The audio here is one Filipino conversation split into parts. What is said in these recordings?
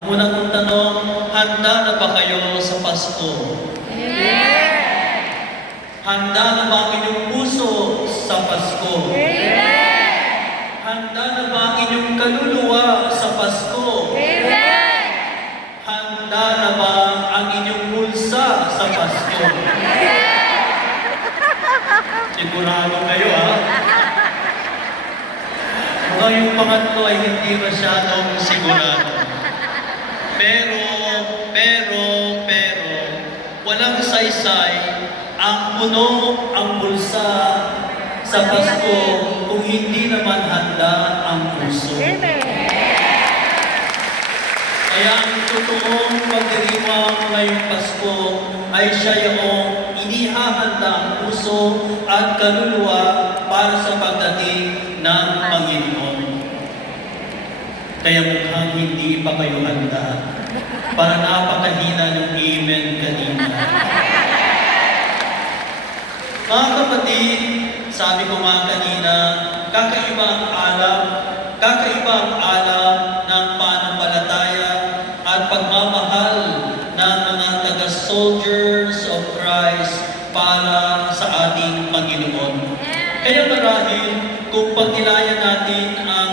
Una kong tanong, handa na ba kayo sa Pasko? Amen! Handa na ba ang inyong puso sa Pasko? Amen! Handa na ba ang inyong kaluluwa sa Pasko? Amen! Handa na ba ang inyong bulsa sa Pasko? Sigurado kayo, ha? Mukhang yung pangatlo ay hindi masyadong sigurado. Pero, walang saysay ang puno ang bulsa sa Pasko kung hindi naman handa ang puso. Kaya ang totoong pagdiriwang ngayong Pasko ay siya yung inihahanda ang puso at kaluluwa para sa pagdating ng Panginoon. Kaya mukhang hindi pa kayo handa para napakahina ng amen kanina. Mga kapatid, sabi ko nga kanina, kakaiba ang alam ng pananampalataya at pagmamahal ng mga taga-soldiers of Christ para sa ating Panginoon. Kaya marahil kung pagnilayan natin ang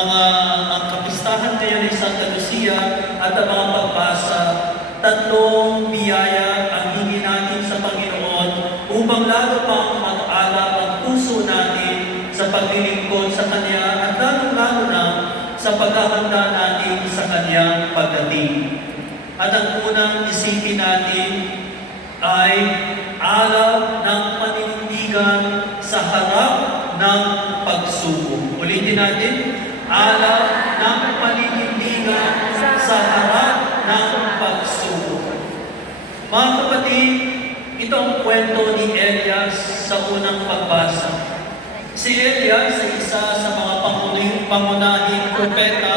ang kapistahan ngayon ay Santa Lucia at ang mga pagbasa, tatlong biyaya ang hingi natin sa Panginoon upang lalo pang mag-alap ang puso natin sa paglilingkod sa Kanya at lalo na sa paghahanda natin sa Kanyang pagdating. At ang unang isipin natin ay alab ng paninindigan sa harap ng pagsubok. Ulitin natin, alab ng paninindigan sa harap ng pagsubok. Mga kapatid, ito ang kwento ni Elias sa unang pagbasa. Si Elias ay isa sa mga pangunahing propeta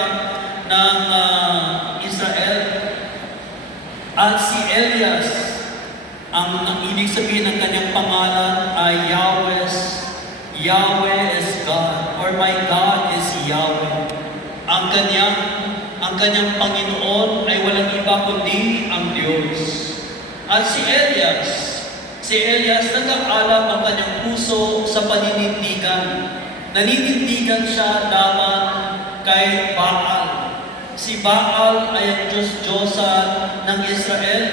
ng Israel. At si Elias, ang ibig sabihin ng kanyang pangalan ay Yahweh is God, or my God is Yahweh. Ang kanyang Panginoon ay walang iba kundi ang Diyos. At si Elias nag-aalab ang kanyang puso sa paninindigan. Naninindigan siya laban kay Baal. Si Baal ay ang Diyos-Diyosan ng Israel.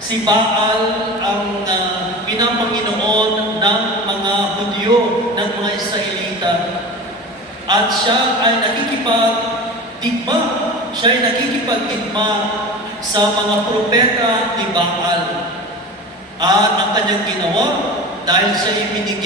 Si Baal ang pinapanginoon ng mga Hudyo, ng mga Israelita. At siya ay nakikipagdigma sa mga propeta ni Baal. At ang kanyang ginawa, dahil siya ay binigyan